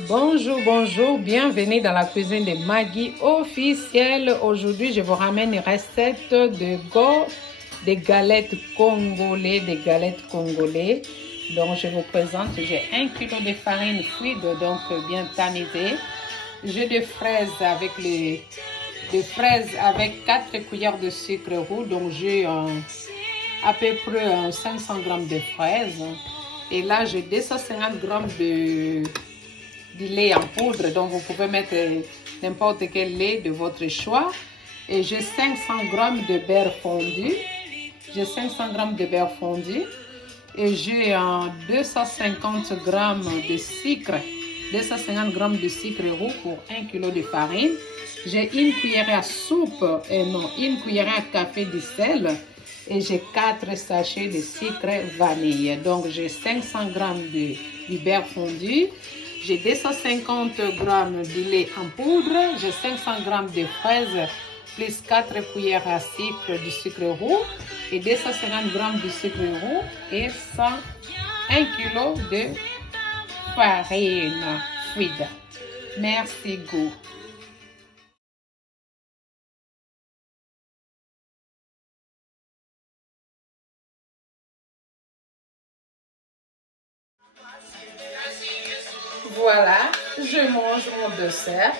Bonjour, bonjour, bienvenue dans la cuisine de Maggie officielle. Aujourd'hui, je vous ramène une recette des galettes congolais, Donc, je vous présente, j'ai 1 kg de farine fluide, donc bien tamisée. J'ai des fraises avec 4 cuillères de sucre roux, donc j'ai à peu près 500 g de fraises. Et là, j'ai 250 g de lait en poudre, donc vous pouvez mettre n'importe quel lait de votre choix. Et j'ai 500 g de beurre fondu. Et j'ai 250 g de sucre. 250 g de sucre roux pour 1 kg de farine. J'ai une cuillère à soupe, une cuillère à café de sel. Et j'ai 4 sachets de sucre vanille. Donc j'ai 500 g de beurre fondu. J'ai 250 g de lait en poudre, j'ai 500 g de fraises plus 4 cuillères à sucre du sucre roux et 250 g de sucre roux et 1 kg de farine fluide. Merci goût. Voilà, je mange mon dessert.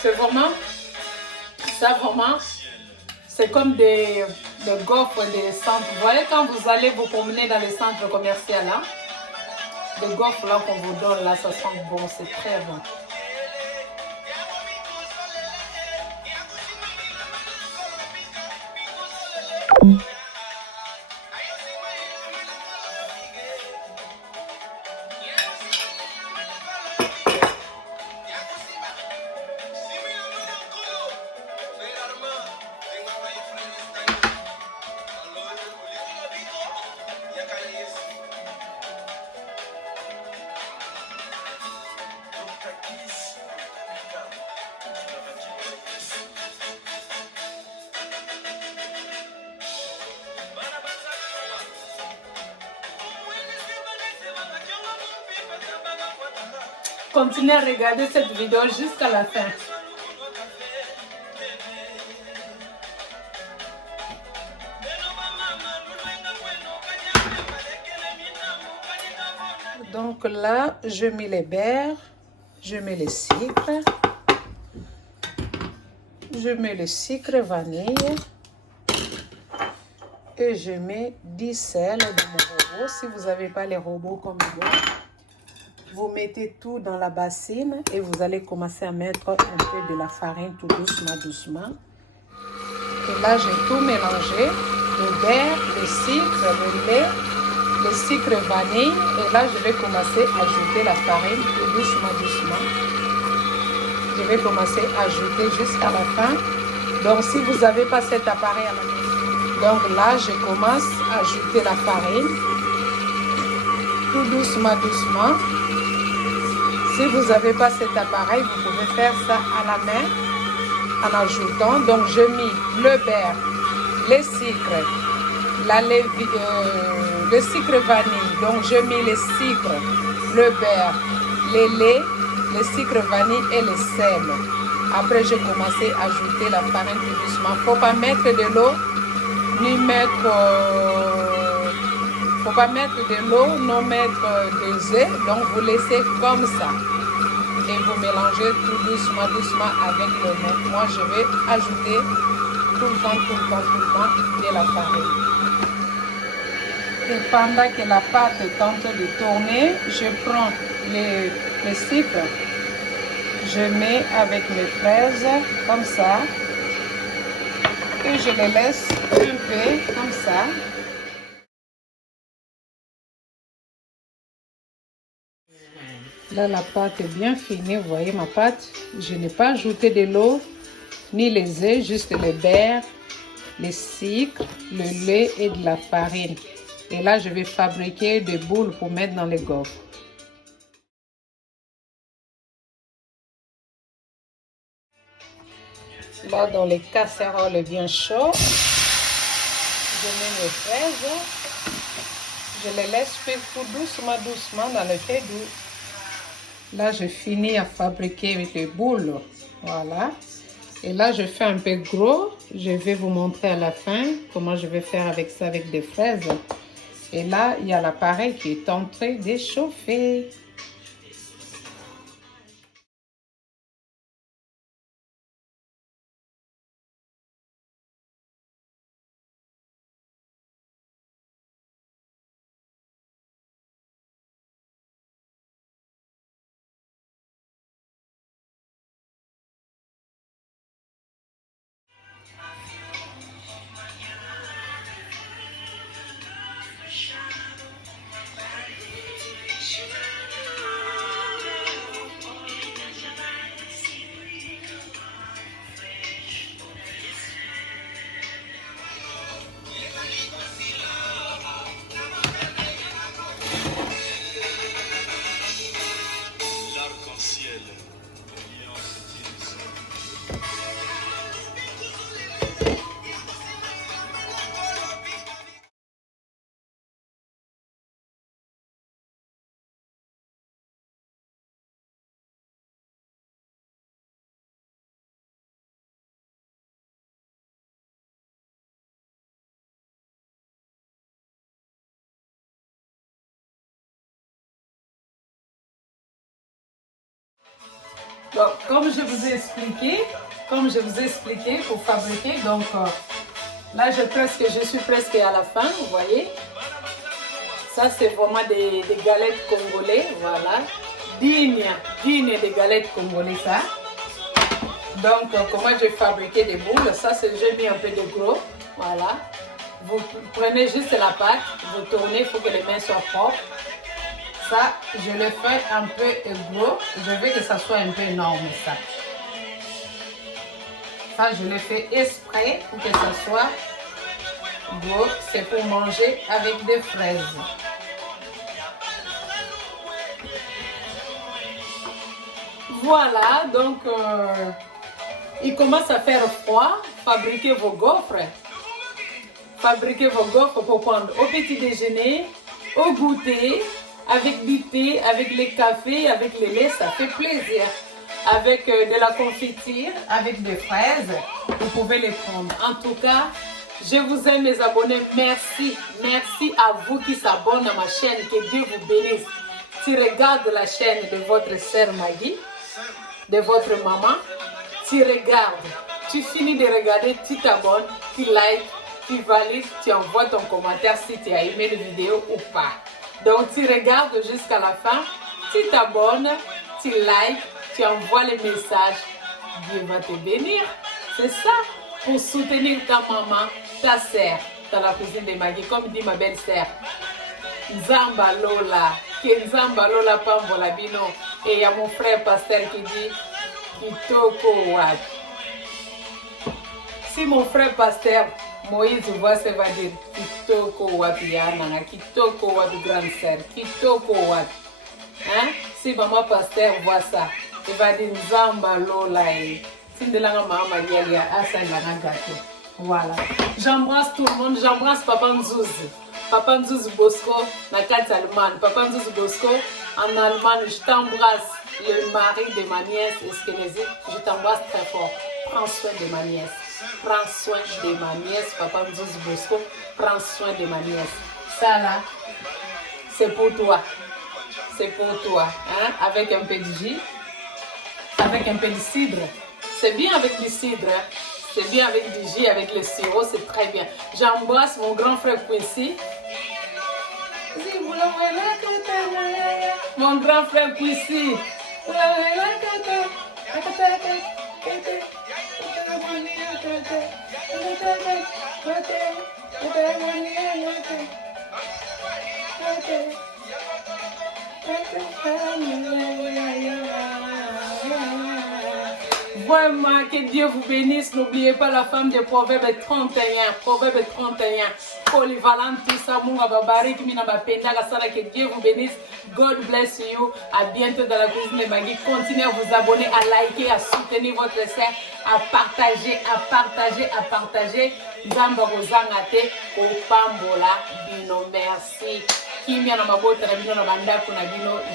C'est vraiment, c'est comme des gaufres des centres. Vous voyez quand vous allez vous promener dans les centres commerciaux là, les gaufres là qu'on vous donne là, ça sent bon, c'est très bon. Continuez à regarder cette vidéo jusqu'à la fin. Donc là, je mets les beurres, je mets le sucre, je mets le sucre vanille et je mets du sel dans mon robot. Si vous n'avez pas les robots comme moi, vous mettez tout dans la bassine et vous allez commencer à mettre un peu de la farine tout doucement. Et là, j'ai tout mélangé, le beurre, le sucre, le lait, le sucre vanille. Et là, je vais commencer à ajouter la farine tout doucement. Je vais commencer à ajouter jusqu'à la fin. Donc, si vous n'avez pas cet appareil à la maison, donc là, je commence à ajouter la farine tout doucement. Si vous n'avez pas cet appareil, vous pouvez faire ça à la main en ajoutant. Donc, je mets le beurre, le sucre, le sucre vanille. Donc, je mets le sucre, le beurre, le lait, le sucre vanille et le sel. Après, j'ai commencé à ajouter la farine tout doucement. Il ne faut pas mettre de l'eau, ni mettre... faut pas mettre de l'eau, non mettre des œufs. Donc, vous laissez comme ça. Et vous mélangez tout doucement avec le lait. Moi, je vais ajouter tout le temps de la farine. Et pendant que la pâte tente de tourner, je prends le sucre. Je mets avec mes fraises comme ça. Et je les laisse un peu comme ça. Là, la pâte est bien finie. Vous voyez ma pâte. Je n'ai pas ajouté de l'eau ni les œufs, juste le beurre, le sucre, le lait et de la farine. Et là, je vais fabriquer des boules pour mettre dans les gaufres. Là, dans les casseroles bien chaudes, je mets mes fraises. Je les laisse cuire tout doucement, doucement dans le feu doux. Là, je finis à fabriquer avec les boules. Voilà. Et là, je fais un peu gros. Je vais vous montrer à la fin comment je vais faire avec ça, avec des fraises. Et là, il y a l'appareil qui est en train d'échauffer. Donc, comme je vous ai expliqué, pour fabriquer, donc là je suis presque à la fin, vous voyez. Ça c'est vraiment des galettes congolais, voilà. Digne des galettes congolais ça. Donc comment j'ai fabriqué des boules, ça c'est j'ai mis un peu de gros, voilà. Vous prenez juste la pâte, vous tournez, il faut que les mains soient propres. Ça, je le fais un peu gros. Je veux que ça soit un peu énorme, ça. Ça, je le fais exprès pour que ça soit gros. C'est pour manger avec des fraises. Voilà, donc, il commence à faire froid. Fabriquez vos gaufres. Fabriquez vos gaufres pour prendre au petit déjeuner, au goûter, avec du thé, avec les cafés, avec les laits, ça fait plaisir. Avec de la confiture, avec des fraises, vous pouvez les prendre. En tout cas, je vous aime mes abonnés, merci. Merci à vous qui s'abonnent à ma chaîne, que Dieu vous bénisse. Tu regardes la chaîne de votre sœur Maggie, de votre maman, tu regardes, tu finis de regarder, tu t'abonnes, tu likes, tu valides, tu envoies ton commentaire si tu as aimé la vidéo ou pas. Donc, tu regardes jusqu'à la fin, tu t'abonnes, tu likes, tu envoies les messages. Dieu va te bénir. C'est ça, pour soutenir ta maman, ta sœur, dans la cuisine de Maggie, comme dit ma belle-sœur. Nzamba Lola, que Nzamba Lola Pambola Bino. Et il y a mon frère pasteur qui dit Kitoko Wat. Si mon frère pasteur Moïse voit, ça va dire Kitoko Wapiana, Kitoko Wap grande sœur, Kitoko Wap. Hein? Si maman pasteur voit ça, il va dire Nzamba Lola. Sindelanga maman Yalia, Asalanga gâteau. Voilà. J'embrasse tout le monde, j'embrasse Papa Nzouzi. Papa Nzouzi Bosco, Nakati Allemagne. Papa Nzouzi Bosco, en Allemagne, je t'embrasse. Le mari de ma nièce, Eskenézi, je t'embrasse très fort. Prends soin de ma nièce. Prends soin de ma nièce, Papa Nzouzi Bosco, prends soin de ma nièce. Ça là, c'est pour toi. C'est pour toi. Hein? Avec un peu de jus, avec un peu de cidre. C'est bien avec du cidre. Hein? C'est bien avec du jus, avec le sirop, c'est très bien. J'embrasse mon grand frère Quincy. Mon grand frère Quincy. Vraiment, que Dieu vous bénisse. N'oubliez pas la femme de Proverbe 31. Proverbe 31. Polyvalent, tout ça, que Dieu vous bénisse. God bless you. À bientôt dans la cuisine de Maggie. Continuez à vous abonner, à liker, à soutenir votre sœur, à partager, à partager, à partager. Zamba Rozangate, Opambola, Bino, merci.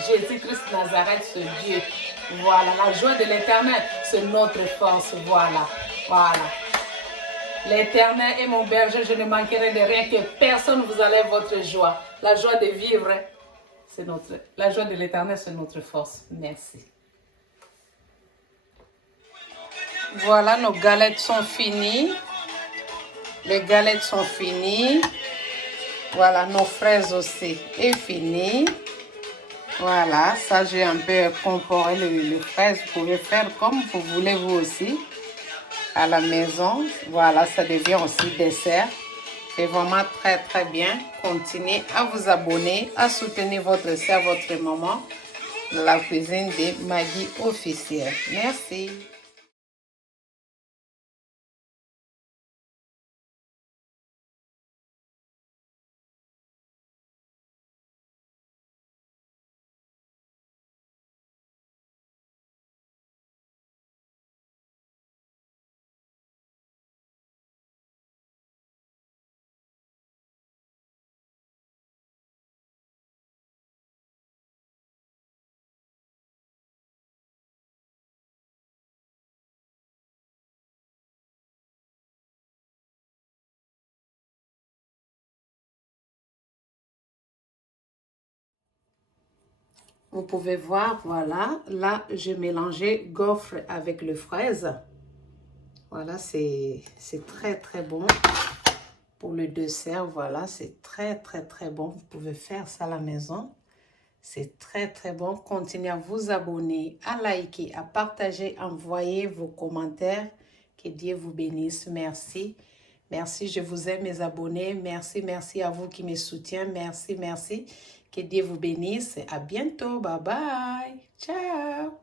Jésus-Christ Nazareth, ce Dieu. Voilà, la joie de l'éternel, c'est notre force. Voilà, voilà. L'éternel est mon berger, je ne manquerai de rien, que personne vous enlève votre joie. La joie de vivre, c'est notre. La joie de l'éternel, c'est notre force. Merci. Voilà, nos galettes sont finies. Les galettes sont finies. Voilà, nos fraises aussi est fini. Voilà, ça j'ai un peu comparé les fraises. Vous pouvez faire comme vous voulez vous aussi à la maison. Voilà, ça devient aussi dessert. C'est vraiment très très bien. Continuez à vous abonner, à soutenir votre soeur, votre maman dans la cuisine de Maggie officielle. Merci. Vous pouvez voir, voilà, là, j'ai mélangé gaufre avec le fraise. Voilà, c'est très, très bon pour le dessert. Voilà, c'est très, très, très bon. Vous pouvez faire ça à la maison. C'est très, très bon. Continuez à vous abonner, à liker, à partager, envoyer vos commentaires. Que Dieu vous bénisse. Merci. Merci, je vous aime, mes abonnés. Merci, merci à vous qui me soutiennent. Merci, merci. Que Dieu vous bénisse. À bientôt. Bye bye. Ciao.